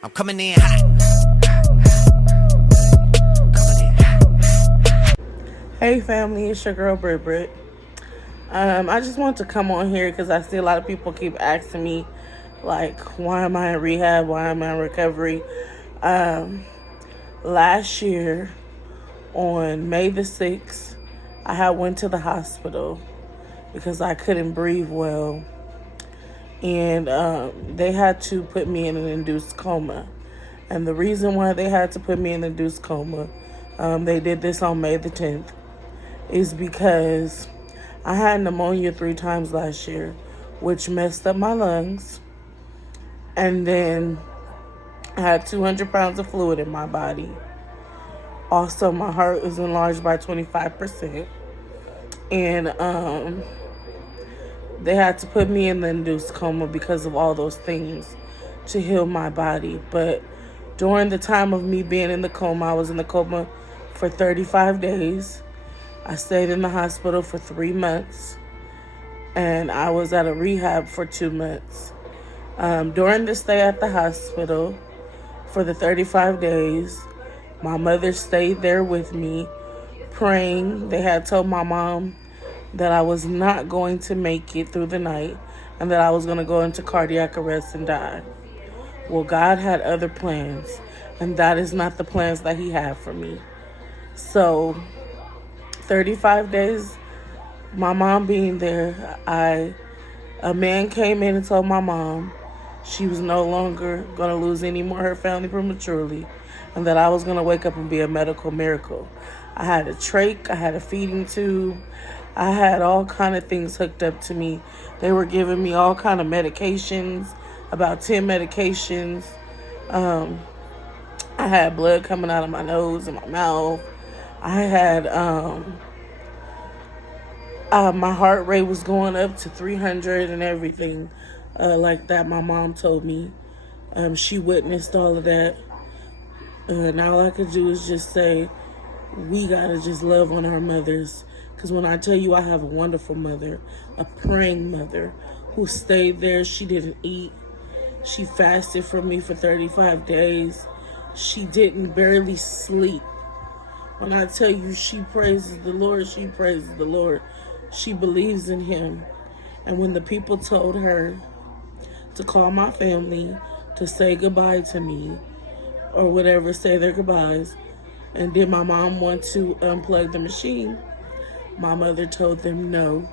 I'm coming in hot. Hey family, it's your girl Brit Brit. I just want to come on here because I see a lot of people keep asking me, like, why am I in rehab? Why am I in recovery? Last year, on May the 6th, I had went to the hospital because I couldn't breathe well. And they had to put me in an induced coma. And the reason why they had to put me in an induced coma, they did this on May the 10th, is because I had pneumonia 3 times last year, which messed up my lungs. And then I had 200 pounds of fluid in my body. Also, my heart was enlarged by 25%. And they had to put me in the induced coma because of all those things to heal my body. But during the time of me being in the coma, I was in the coma for 35 days. I stayed in the hospital for 3 months, and I was at a rehab for 2 months. During the stay at the hospital for the 35 days, my mother stayed there with me, praying. They had told my mom that I was not going to make it through the night and that I was going to go into cardiac arrest and die. Well, God had other plans, and that is not the plans that He had for me. So, 35 days, my mom being there, a man came in and told my mom she was no longer going to lose any more of her family prematurely, and that I was going to wake up and be a medical miracle. I had a trach, I had a feeding tube, I had all kind of things hooked up to me. They were giving me all kind of medications, about 10 medications. I had blood coming out of my nose and my mouth. I had, my heart rate was going up to 300 and everything like that. My mom told me. She witnessed all of that. And all I could do is just say, we gotta just love on our mothers. Because when I tell you I have a wonderful mother, a praying mother who stayed there, she didn't eat. She fasted from me for 35 days. She didn't barely sleep. When I tell you she praises the Lord, she praises the Lord. She believes in Him. And when the people told her to call my family to say goodbye to me, or whatever, say their goodbyes, and did my mom want to unplug the machine, my mother told them no.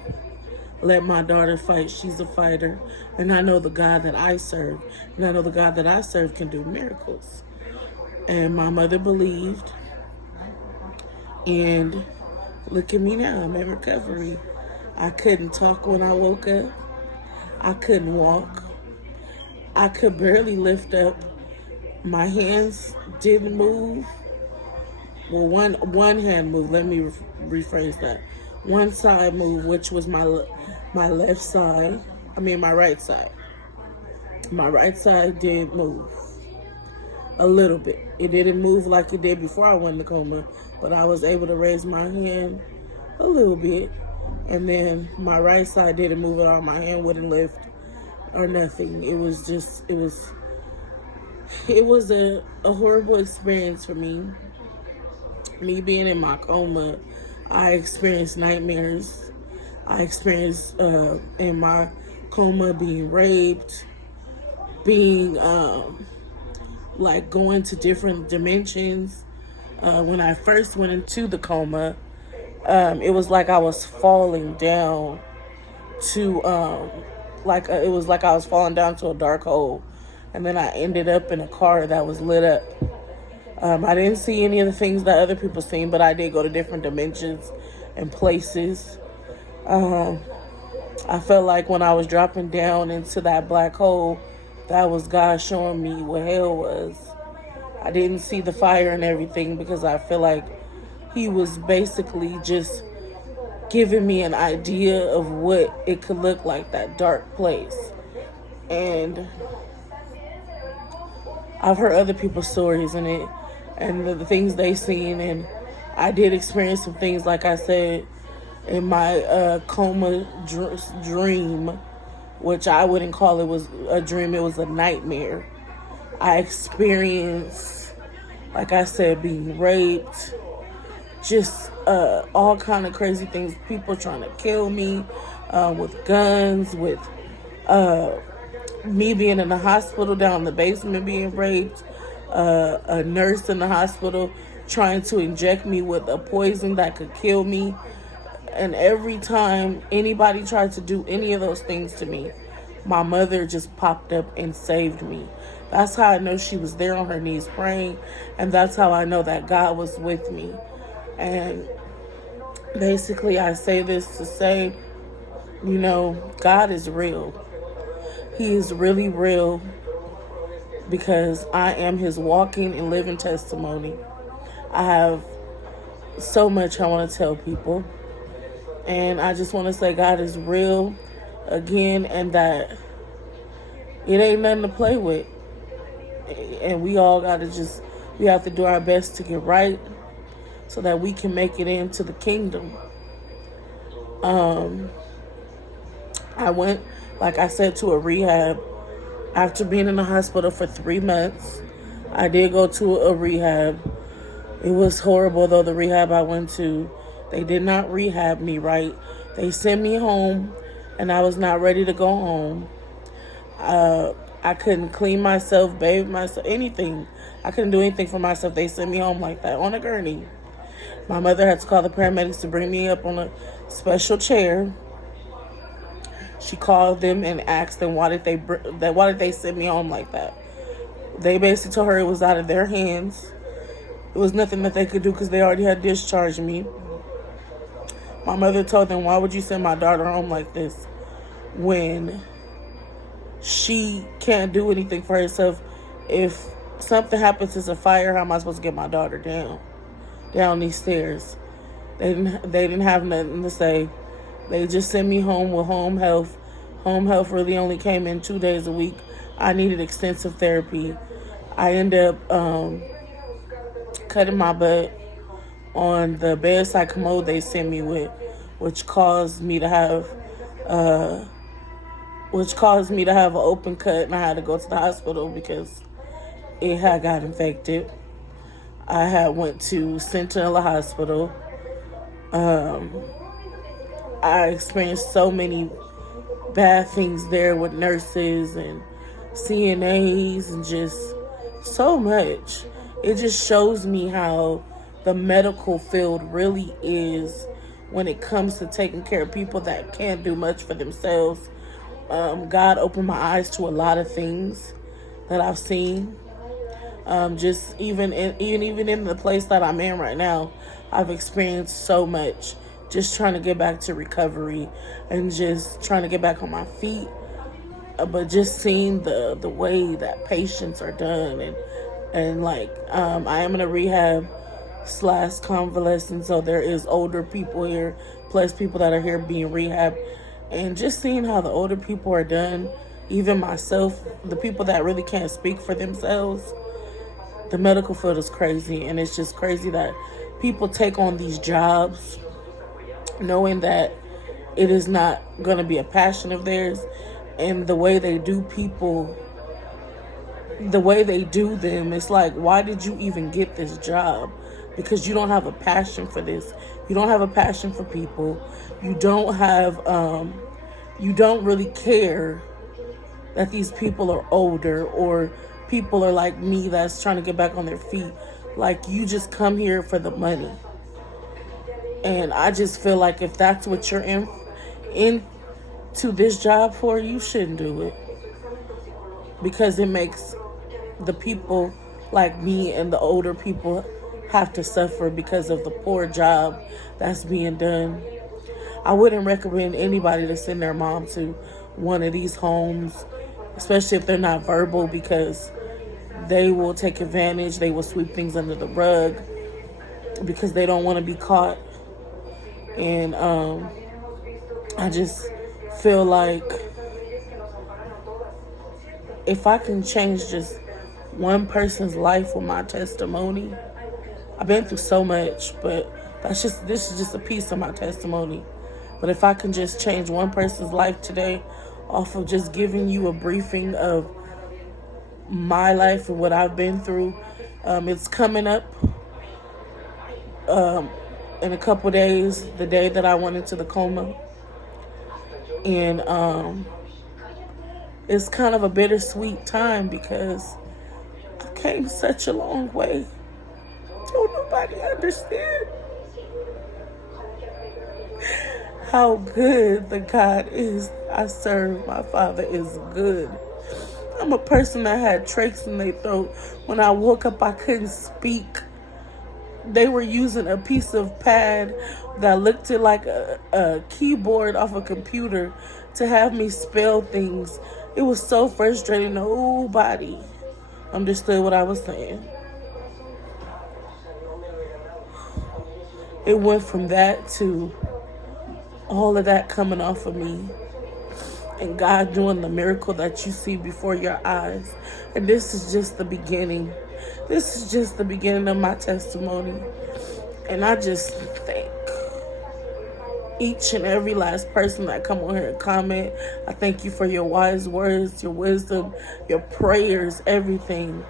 Let my daughter fight. She's a fighter. And I know the God that I serve. And I know the God that I serve can do miracles. And my mother believed. And look at me now. I'm in recovery. I couldn't talk when I woke up. I couldn't walk. I could barely lift up. My hands didn't move. Well, one hand moved. Let me rephrase that. One side moved, which was my left side. My right side. My right side did move a little bit. It didn't move like it did before I went in the coma, but I was able to raise my hand a little bit. And then my right side didn't move at all. My hand wouldn't lift or nothing. It was a horrible experience for me. Me being in my coma, I experienced nightmares. I experienced in my coma being raped, being like going to different dimensions. When I first went into the coma, it was like I was falling down to it was like I was falling down to a dark hole, and then I ended up in a car that was lit up. I didn't see any of the things that other people seen, but I did go to different dimensions and places. I felt like when I was dropping down into that black hole, that was God showing me what hell was. I didn't see the fire and everything because I feel like He was basically just giving me an idea of what it could look like, that dark place. And I've heard other people's stories and the things they seen, and I did experience some things, like I said, in my coma dream, which I wouldn't call it was a dream, it was a nightmare. I experienced, like I said, being raped, just all kind of crazy things. People trying to kill me with guns, with me being in the hospital down in the basement being raped, a nurse in the hospital trying to inject me with a poison that could kill me. And every time anybody tried to do any of those things to me, my mother just popped up and saved me. That's how I know she was there on her knees praying, and that's how I know that God was with me. And basically, I say this to say, God is real. He is really real, because I am his walking and living testimony. I have so much I want to tell people. And I just want to say God is real again, and that it ain't nothing to play with. And we all we have to do our best to get right so that we can make it into the kingdom. I went, like I said, to a rehab after being in the hospital for 3 months. I did go to a rehab. It was horrible, though, the rehab I went to. They did not rehab me right. They sent me home, and I was not ready to go home. I couldn't clean myself, bathe myself, anything. I couldn't do anything for myself. They sent me home like that on a gurney. My mother had to call the paramedics to bring me up on a special chair. She called them and asked them why did they send me home like that. They basically told her it was out of their hands. It was nothing that they could do because they already had discharged me. My mother told them, why would you send my daughter home like this when she can't do anything for herself? If something happens, it's a fire, how am I supposed to get my daughter down these stairs? They didn't have nothing to say. They just sent me home with home health. Home health really only came in 2 days a week. I needed extensive therapy. I ended up cutting my butt on the bedside commode they sent me with, which caused me to have an open cut, and I had to go to the hospital because it had got infected. I had went to Centinela Hospital. I experienced so many bad things there with nurses and CNAs and just so much. It just shows me how the medical field really is when it comes to taking care of people that can't do much for themselves. God opened my eyes to a lot of things that I've seen. Just even in the place that I'm in right now, I've experienced so much. Just trying to get back to recovery and just trying to get back on my feet. But just seeing the way that patients are done and like I am in a rehab / convalescent, so there is older people here plus people that are here being rehabbed, and just seeing how the older people are done, even myself, the people that really can't speak for themselves. The medical field is crazy, and it's just crazy that people take on these jobs knowing that it is not going to be a passion of theirs, and the way they do people, the way they do them, it's like, why did you even get this job? Because you don't have a passion for this. You don't have a passion for people. You don't really care that these people are older or people are like me that's trying to get back on their feet. Like, you just come here for the money. And I just feel like if that's what you're into this job for, you shouldn't do it. Because it makes the people like me and the older people have to suffer because of the poor job that's being done. I wouldn't recommend anybody to send their mom to one of these homes, especially if they're not verbal, because they will take advantage. They will sweep things under the rug because they don't want to be caught. And I just feel like if I can change just one person's life with my testimony, I've been through so much, but this is just a piece of my testimony. But if I can just change one person's life today off of just giving you a briefing of my life and what I've been through. It's coming up in a couple days, the day that I went into the coma. And it's kind of a bittersweet time because I came such a long way. Don't nobody understand how good the God is I serve. My Father is good. I'm a person that had trachs in their throat. When I woke up, I couldn't speak. They were using a piece of pad that looked like a keyboard off a computer to have me spell things. It was so frustrating. Nobody understood what I was saying. It went from that to all of that coming off of me and God doing the miracle that you see before your eyes. And this is just the beginning. This is just the beginning of my testimony. And I just thank each and every last person that come on here and comment. I thank you for your wise words, your wisdom, your prayers, everything.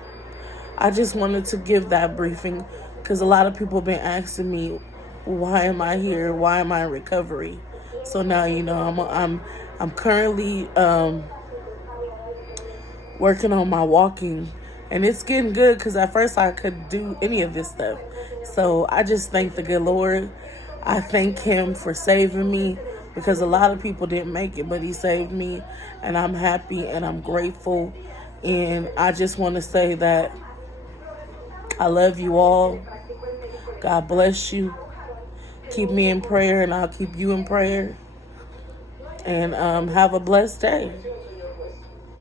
I just wanted to give that briefing because a lot of people have been asking me, why am I here? Why am I in recovery? So now you know I'm currently working on my walking, and it's getting good because at first I couldn't do any of this stuff. So I just thank the good Lord. I thank him for saving me because a lot of people didn't make it, but he saved me, and I'm happy and I'm grateful. And I just want to say that I love you all. God bless you. Keep me in prayer, and I'll keep you in prayer. And have a blessed day.